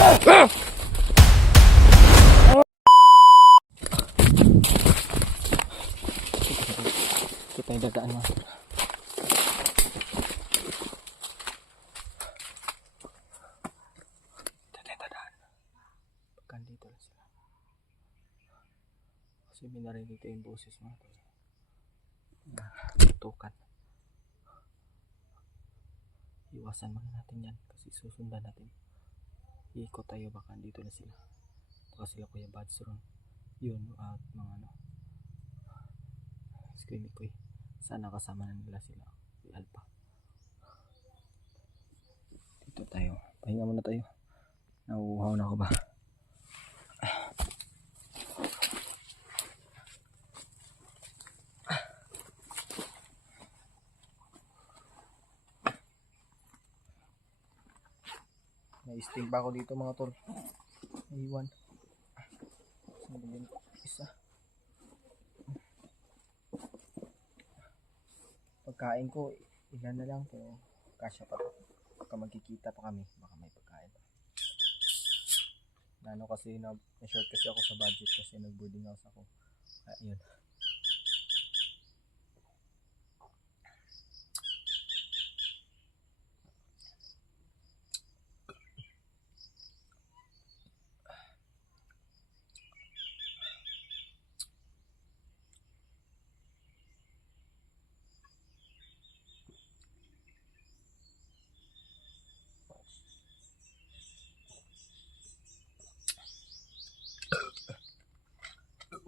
Ito tayo dadaan mo. Dito lang sila kasi may narinig dito yung boses mga tol na tutukan. Iwasan muna natin yan kasi susundan natin, iikot tayo, baka dito na sila, baka sila Kuya Bads ron yun at mga ano Screamy Kuy, sana kasama na nila sila Kuya Alpha. Dito tayo, pahinga muna tayo, nauuhaw na ako ba. May sting pa ako dito mga tol. Iwan. Isa. Pagkain ko, ilan na lang pero kasya pa to. Baka magkikita pa kami, baka may pagkain. Nano kasi na-short kasi ako sa budget kasi nag-boarding house ako. Ayun.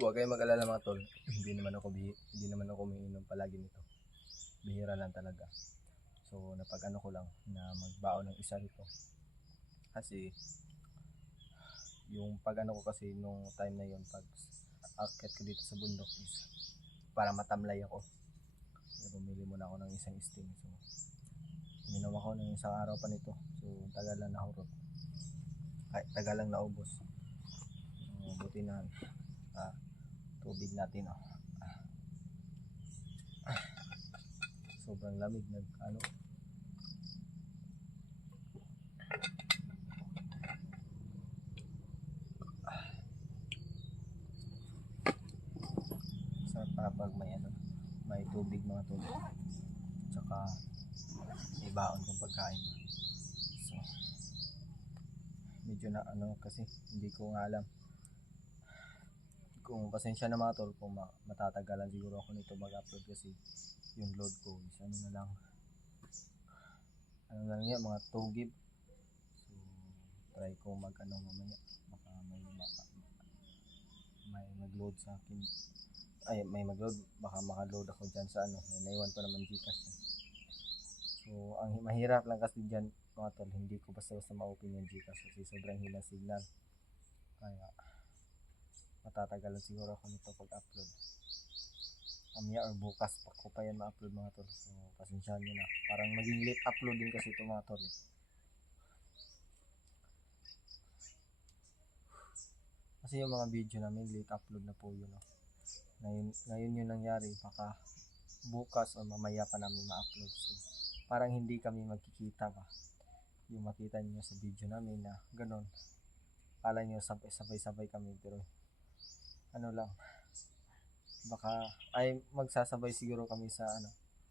Huwag kayong mag-alala mga tol. Hindi naman ako umiinom palagi nito. Bihira lang talaga. So napag-ano ko lang na magbaon ng isa rito. Kasi yung pag-ano ko kasi nung time na yon, pag akit ko dito sa bundok is para matamlay ako. So, bumili muna ako ng isang sting. So uminom ako ng isang araw pa nito. So tagal lang nahurot. Tagal lang naubos. Buti na tubig natin sobrang lamig sarap para pag may tubig mga tubig tsaka may baon kong pagkain. So medyo na kasi hindi ko nga alam kung, pasensya na mga tol kung matatagalan siguro ako nito mag-upload kasi yung load ko is ano na lang yan, mga 2 gig. So try ko mamaya, baka may mag-load sa akin, may mag-load, baka maka-load ako dyan sa may naiwan pa naman Gcash. So ang mahirap lang kasi dyan mga tol, hindi ko basta ma-open yung Gcash kasi sobrang hina signal, kaya matatagalan siguro ako nito pag-upload. Mamaya or bukas pa ko pa yan ma-upload mga tol. So pasensyahan nyo na. Parang maging late upload din kasi ito mga tol. Kasi yung mga video namin late upload na po yun. Ngayon yun nangyari. Baka bukas o mamaya pa namin ma-upload. So parang hindi kami magkikita pa. Yung makita nyo sa video namin na ganon. Kala nyo sabay-sabay kami pero lang, baka magsasabay siguro kami sa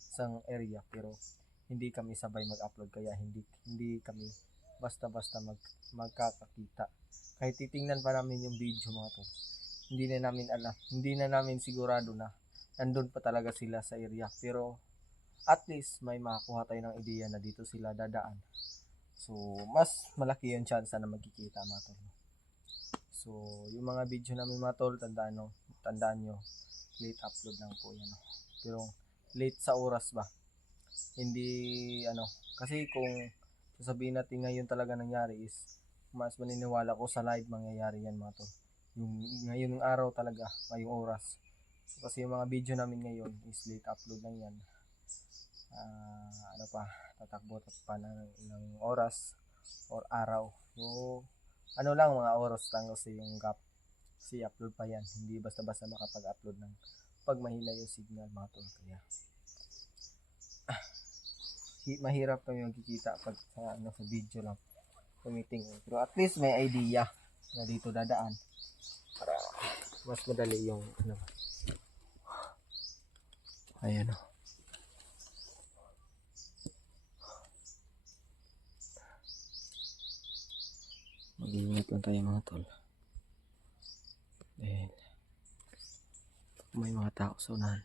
isang area pero hindi kami sabay mag-upload, kaya hindi kami basta-basta magkakakita. Kahit titingnan pa namin yung video mga to, hindi na namin sigurado na nandun pa talaga sila sa area, pero at least may makakuha tayo ng ideya na dito sila dadaan. So mas malaki yung chance na magkikita mga tol. So, yung mga video namin mga tol, tandaan nyo, late upload lang po yan. Pero late sa oras ba? Hindi kasi kung sasabihin natin ngayon talaga nangyari is mas maniniwala ko sa live mangyayari yan mga tol. Yung ngayon ng araw talaga, ngayong oras. So, kasi yung mga video namin ngayon is late upload lang yan. Tatakbo pa ng oras or araw. So, lang mga oras lang kasi yung gap, kasi upload pa yan, hindi basta-basta makapag-upload ng pag mahina yung signal mga tol. Kaya mahirap kami magkikita pag sa video lang. tumiting. Pero at least may idea na dito dadaan. Para mas madali yung ano. Ayan o. Mag-iingat lang tayo mga tol. Dahil may mga tao sa unahan.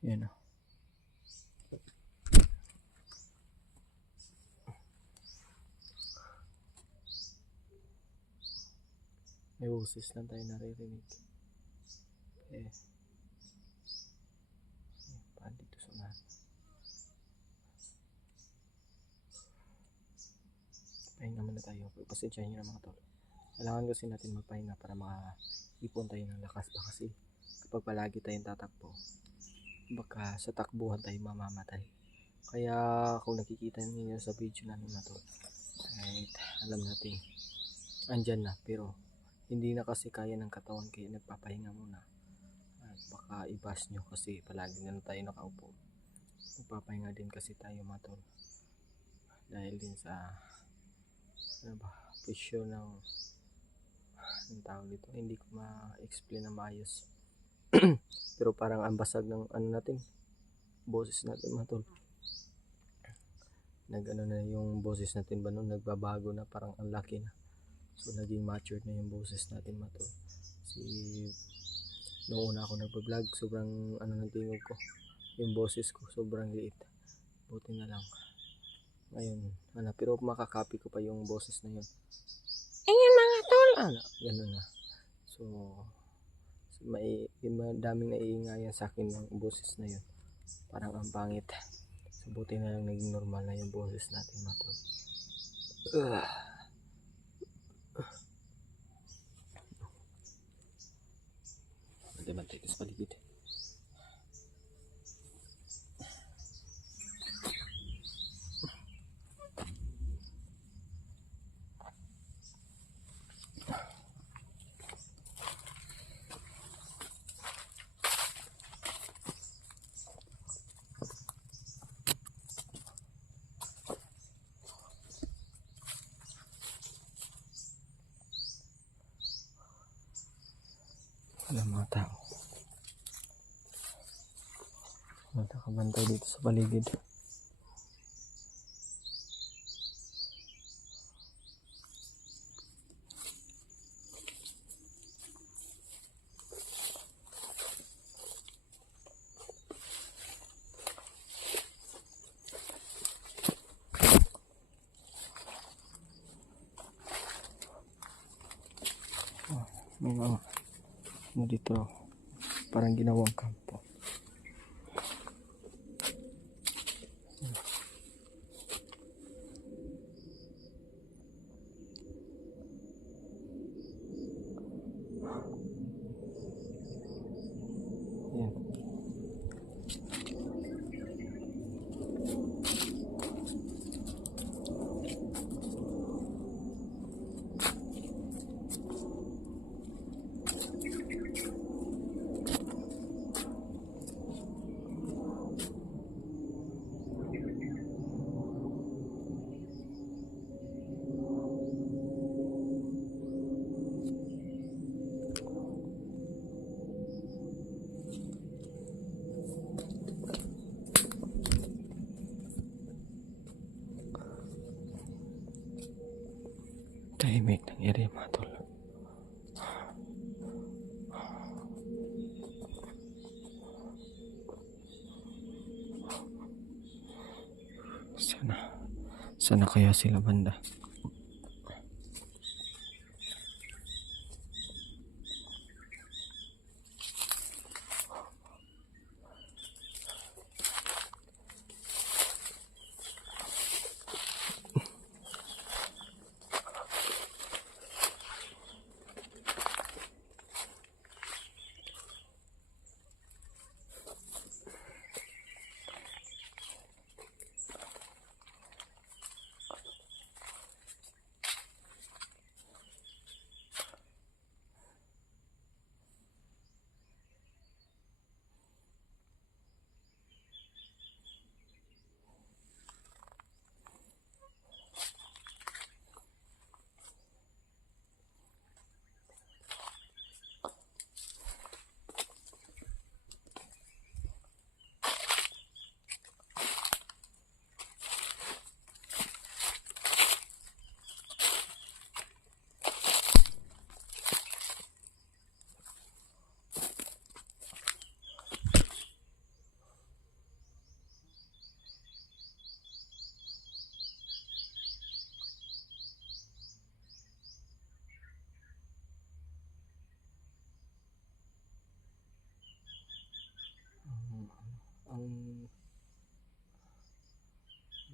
Yan o. May boses lang tayo naririnig. Paano dito sa unahan? Pahinga muna tayo. Pasensyahan nyo na mga tol. Kailangan kasi natin magpahinga para makaipon tayo ng lakas pa kasi kapag palagi tayong tatakbo, baka sa takbuhan tayo mamamatay. Kaya kung nakikita niyo sa video namin na to, kahit alam natin andyan na, pero hindi na kasi kaya ng katawan, kaya nagpapahinga muna. At baka ibas nyo kasi palagi na tayo nakaupo. Nagpapahinga din kasi tayo mga tol. Dahil din sa presyo ng tawag dito, hindi ko ma-explain na maayos. Pero parang ang basag ng ano natin, boses natin mga tol. Nag-ano na yung boses natin ba nun, nagbabago na, parang ang laki na. So naging matured na yung boses natin mga tol. Kasi noong una ako nagpa-vlog, sobrang ano ng tingog ko, yung boses ko sobrang liit. Buti na lang ngayon, pero makakopy ko pa yung boses na yun. Ayun mga tol! Ganun na. So, daming naiingayan sa akin ng boses na yun. Parang ang pangit. So, buti na lang naging normal na yung boses natin mga tol. Bantay ka sa paligid. Wala mga tao. Nakabantay dito sa paligid. May mga ano dito, parang ginawang kampo. Yan. Tahimik ng area mga tol. Sana kaya sila banda.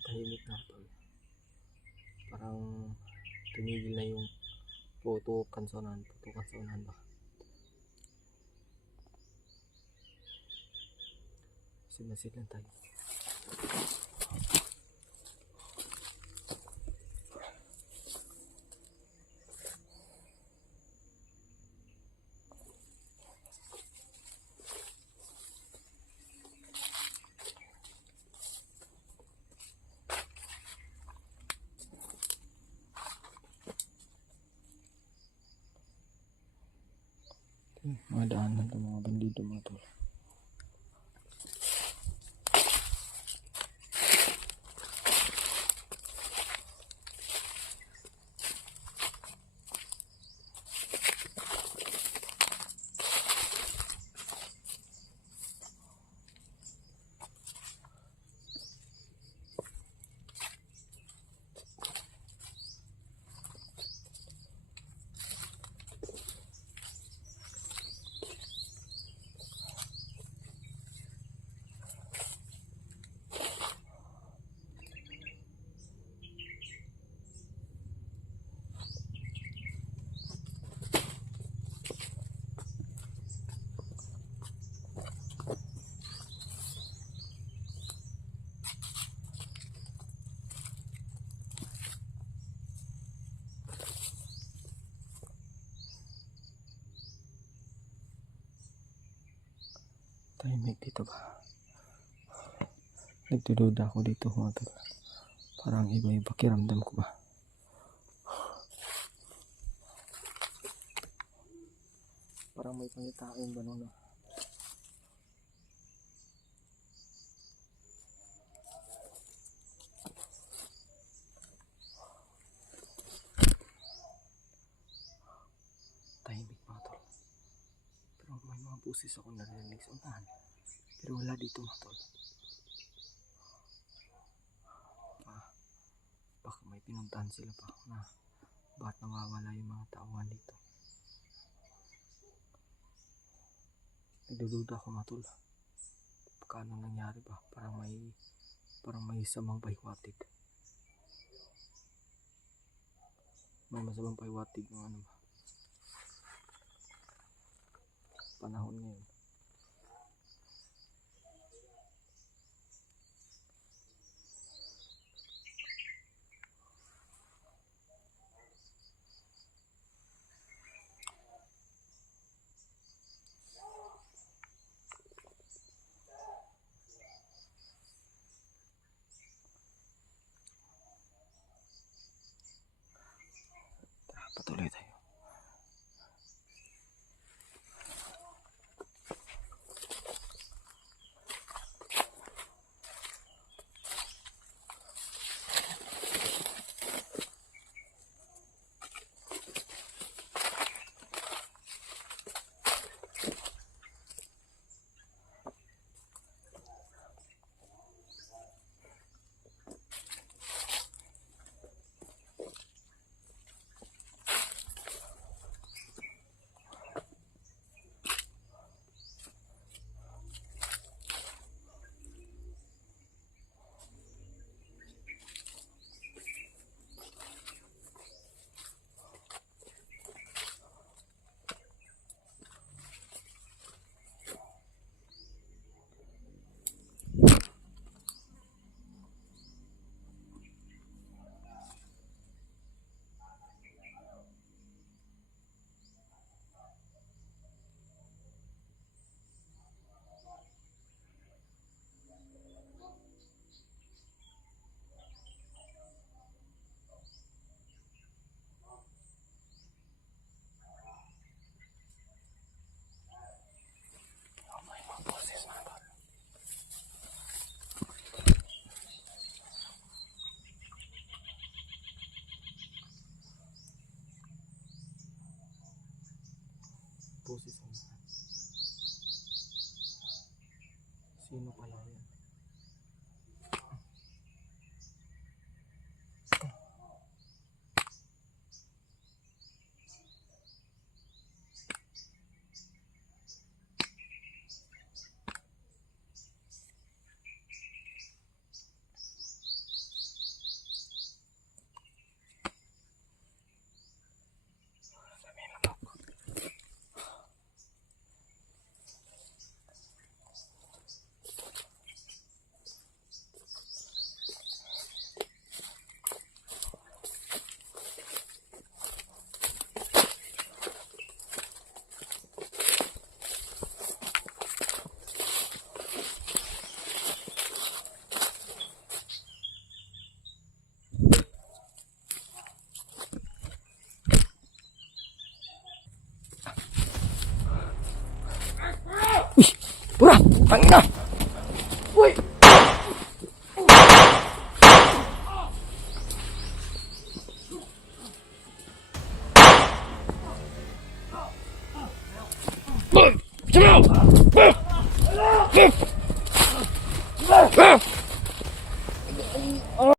tahimik na tol. Parang tumigil na yung putukan sa unahan ba. Masid lang tayo. Mga daanan ng mga bandido mga tol. Tahimik dito ba? Nagdududa ako dito mga tol. Parang iba yung pakiramdam ko ba? Parang may pangitain ba nun? Tahimik mga tol. Pero may mga busis ako narinig sa unahan. Pero wala dito mga tol. Baka may pinuntahan sila pa na bakit nawawala yung mga tauhan dito. Nagdududa ako mga tol. Paano nangyari ba? Parang may samang pahiwatig. May masamang pahiwatig ng ano ba? Panahon ngayon. Patuloy tayo. Boses ang lahat. Sino kaya yan? Pura! Tangina! Uy! Come on!